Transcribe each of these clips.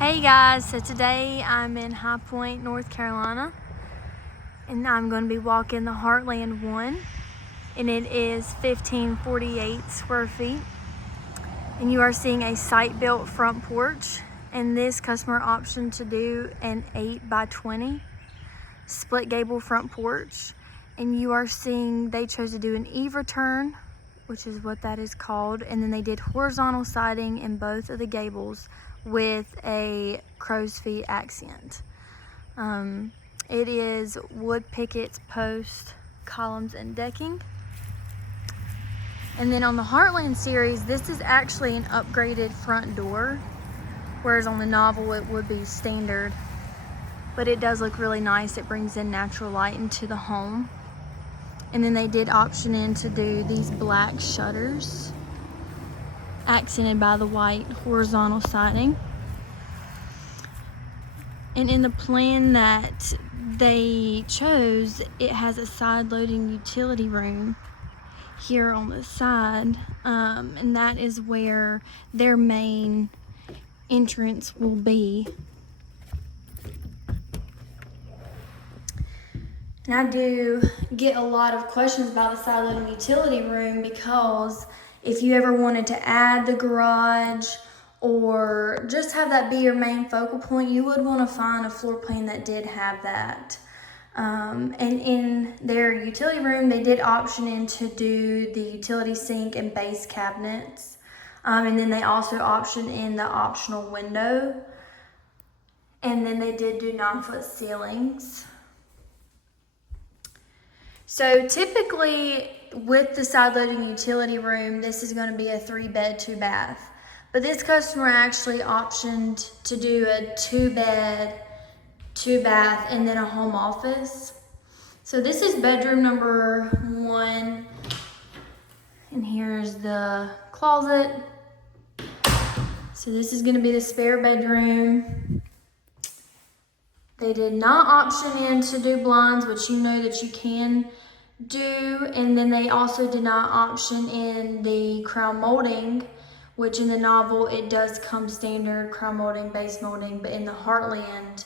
Hey guys, so today I'm in High Point, North Carolina, and I'm going to be walking the Heartland 1, and it is 1548 square feet. And you are seeing a site-built front porch, and this customer optioned to do an 8x20 split gable front porch. And you are seeing they chose to do an eave return, which is what that is called, and then they did horizontal siding in both of the gables with a crow's feet accent. It is wood pickets, posts, columns, and decking. And then on the Heartland series, this is actually an upgraded front door, whereas on the novel it would be standard. But it does look really nice. It brings in natural light into the home. And then they did option in to do these black shutters, accented by the white horizontal siding. And in the plan that they chose, it has a side loading utility room here on the side, and that is where their main entrance will be. And I do get a lot of questions about the side loading utility room, because if you ever wanted to add the garage or just have that be your main focal point, you would want to find a floor plan that did have that. And in their utility room, they did option in to do the utility sink and base cabinets. And then they also optioned in the optional window. And then they did do 9-foot ceilings. So typically with the side loading utility room, this is going to be a 3-bed, 2-bath. But this customer actually optioned to do a 2-bed, 2-bath, and then a home office. So this is bedroom number 1. And here's the closet. So this is going to be the spare bedroom. They did not option in to do blinds, which you know that you can do. And then they also did not option in the crown molding, which in the novel it does come standard crown molding, base molding, but in the Heartland,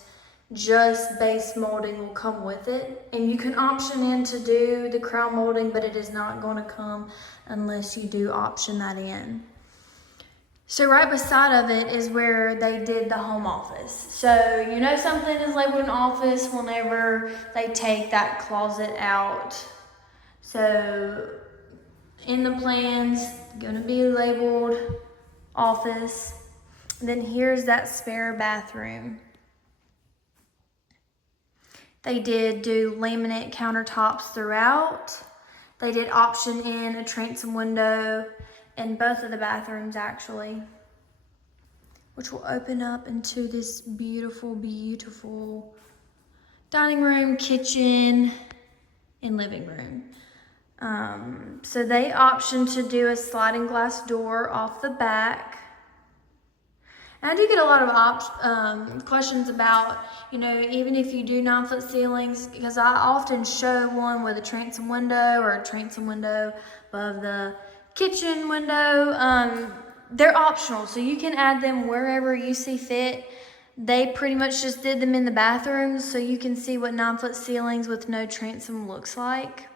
just base molding will come with it. And you can option in to do the crown molding, but it is not going to come unless you do option that in. So right beside of it is where they did the home office. So you know something is labeled an office whenever they take that closet out. So in the plans, gonna be labeled office. And then here's that spare bathroom. They did do laminate countertops throughout. They did option in a transom window in both of the bathrooms actually, which will open up into this beautiful, beautiful dining room, kitchen, and living room. So they optioned to do a sliding glass door off the back. And I do get a lot of questions about, you know, even if you do 9-foot ceilings, because I often show one with a transom window or a transom window above the kitchen window. They're optional, so you can add them wherever you see fit. They pretty much just did them in the bathrooms, so you can see what 9-foot ceilings with no transom looks like,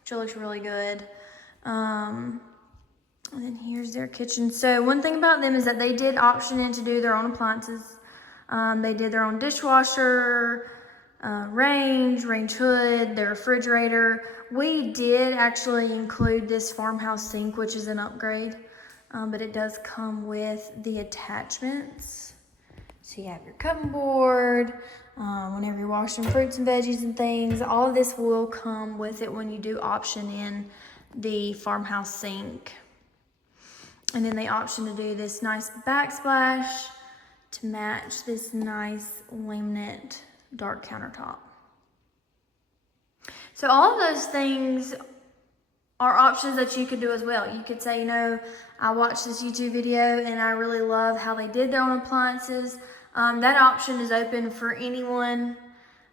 which looks really good. And then here's their kitchen. So one thing about them is that they did option in to do their own appliances. They did their own dishwasher, range hood, their refrigerator. We did actually include this farmhouse sink, which is an upgrade, but it does come with the attachments. So you have your cutting board, whenever you're washing fruits and veggies and things, all of this will come with it when you do option in the farmhouse sink. And then they option to do this nice backsplash to match this nice laminate dark countertop. So all of those things are options that you could do as well. You could say, you know, I watched this YouTube video and I really love how they did their own appliances. That option is open for anyone.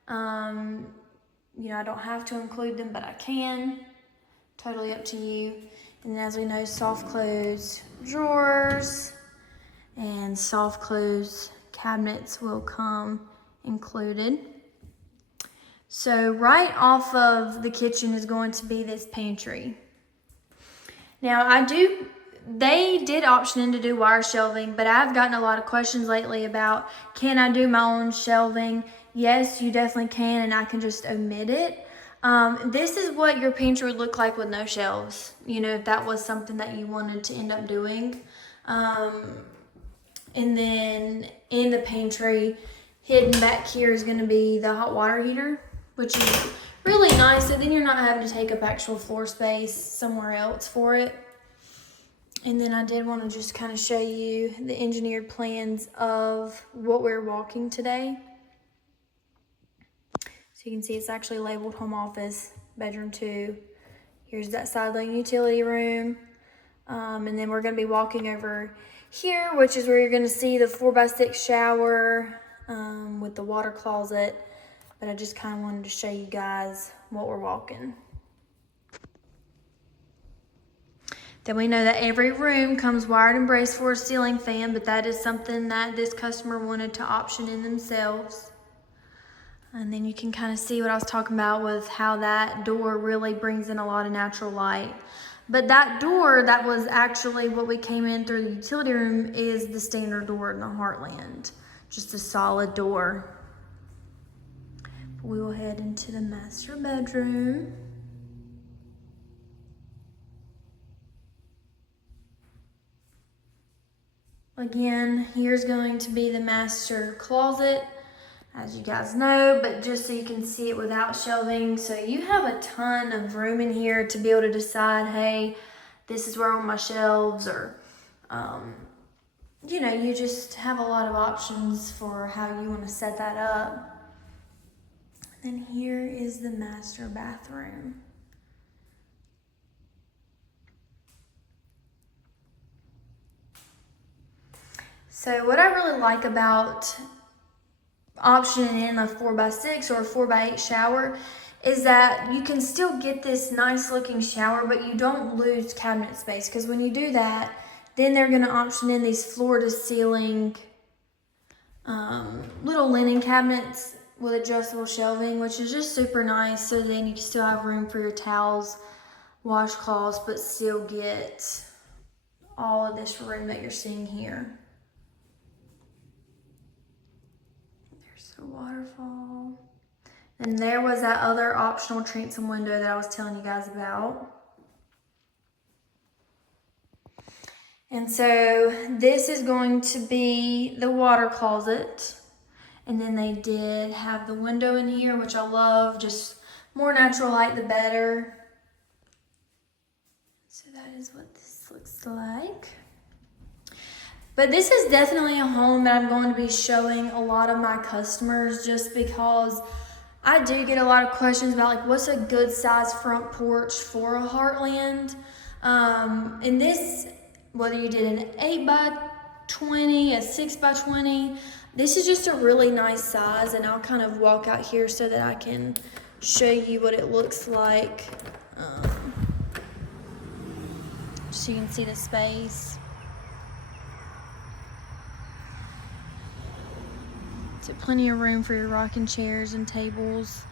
You know, I don't have to include them, but I can. Totally up to you. And as we know, soft close drawers and soft close cabinets will come included. So right off of the kitchen is going to be this pantry. Now they did option in to do wire shelving, but I've gotten a lot of questions lately about, can I do my own shelving? Yes, you definitely can, and I can just omit it. This is what your pantry would look like with no shelves, you know, if that was something that you wanted to end up doing. And then in the pantry, hidden back here is going to be the hot water heater, which is really nice. So then you're not having to take up actual floor space somewhere else for it. And then I did want to just kind of show you the engineered plans of what we're walking today. So you can see it's actually labeled home office, bedroom 2. Here's that side living utility room. And then we're going to be walking over here, which is where you're going to see the 4x6 shower with the water closet. But I just kind of wanted to show you guys what we're walking. Then we know that every room comes wired and braced for a ceiling fan, but that is something that this customer wanted to option in themselves. And then you can kind of see what I was talking about with how that door really brings in a lot of natural light. But that door that was actually what we came in through the utility room is the standard door in the Heartland. Just a solid door. We will head into the master bedroom. Again, here's going to be the master closet, as you guys know, but just so you can see it without shelving. So you have a ton of room in here to be able to decide, hey, this is where I want my shelves, or, you know, you just have a lot of options for how you want to set that up. And here is the master bathroom. So what I really like about optioning in a 4x6 or a 4x8 shower is that you can still get this nice looking shower, but you don't lose cabinet space, because when you do that, then they're going to option in these floor to ceiling little linen cabinets with adjustable shelving, which is just super nice. So then you still have room for your towels, washcloths, but still get all of this room that you're seeing here. There's the waterfall. And there was that other optional transom window that I was telling you guys about. And so this is going to be the water closet. And then they did have the window in here, which I love. Just more natural light, the better. So that is what this looks like. But this is definitely a home that I'm going to be showing a lot of my customers, just because I do get a lot of questions about, like, what's a good size front porch for a Heartland? And this, whether you did an 8x20, a 6x20, this is just a really nice size. And I'll kind of walk out here so that I can show you what it looks like. So you can see the space. So plenty of room for your rocking chairs and tables.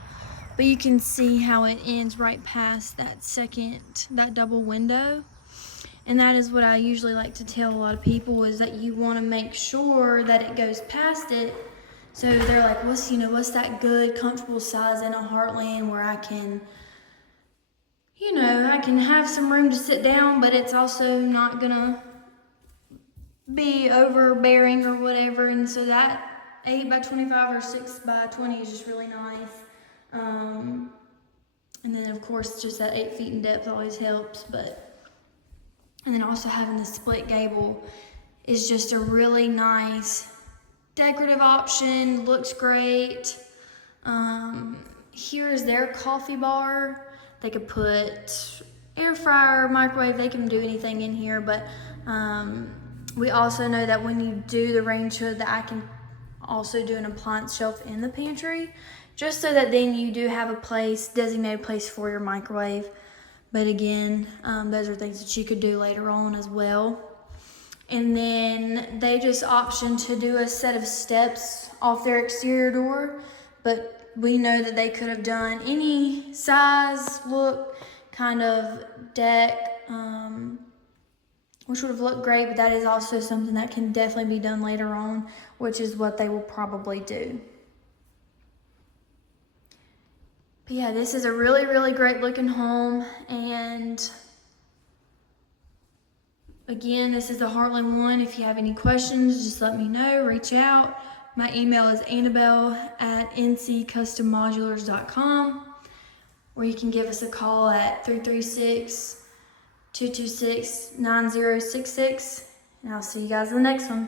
But you can see how it ends right past that double window. And that is what I usually like to tell a lot of people, is that you want to make sure that it goes past it. So they're like, what's that good, comfortable size in a Heartland where I can, I can have some room to sit down, but it's also not gonna be overbearing or whatever. And so that 8x25 or 6x20 is just really nice. And then of course just that 8 feet in depth always helps. And then also having the split gable is just a really nice decorative option. Looks great. Here is their coffee bar. They could put air fryer, microwave, they can do anything in here. But we also know that when you do the range hood, that I can also do an appliance shelf in the pantry, just so that then you do have a designated place for your microwave. But again, those are things that you could do later on as well. And then they just optioned to do a set of steps off their exterior door, but we know that they could have done any size, look, kind of deck, which would have looked great, but that is also something that can definitely be done later on, which is what they will probably do. But yeah, this is a really, really great looking home. And again, this is the Heartland one. If you have any questions, just let me know, reach out. My email is annabelle@nccustommodulars.com, or you can give us a call at 336-226-9066, and I'll see you guys in the next one.